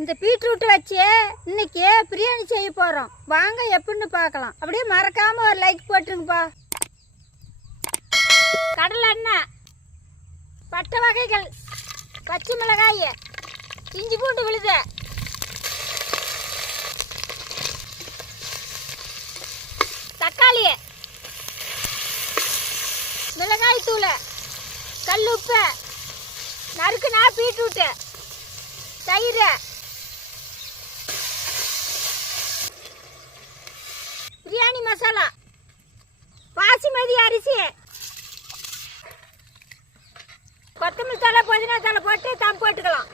இந்த பீட்ரூட் வச்சு இன்னைக்கு பிரியாணி செய்ய போகிறோம். வாங்க எப்படின்னு பார்க்கலாம். அப்படியே மறக்காமல் ஒரு லைக் போட்டுருங்கப்பா. கடலை எண்ணெய், பட்டை வகைகள், பச்சை மிளகாய், இஞ்சி பூண்டு விழுது, தக்காளி, மிளகாய் தூள், கல் உப்பு, நறுக்குனா பீட்ரூட்டு, தயிர், பிரியாணி மசாலா, பாசுமதி அரிசி, கொத்தமல்லி தழை, புதினா தழை போட்டு தம் போட்டுக்கலாம்.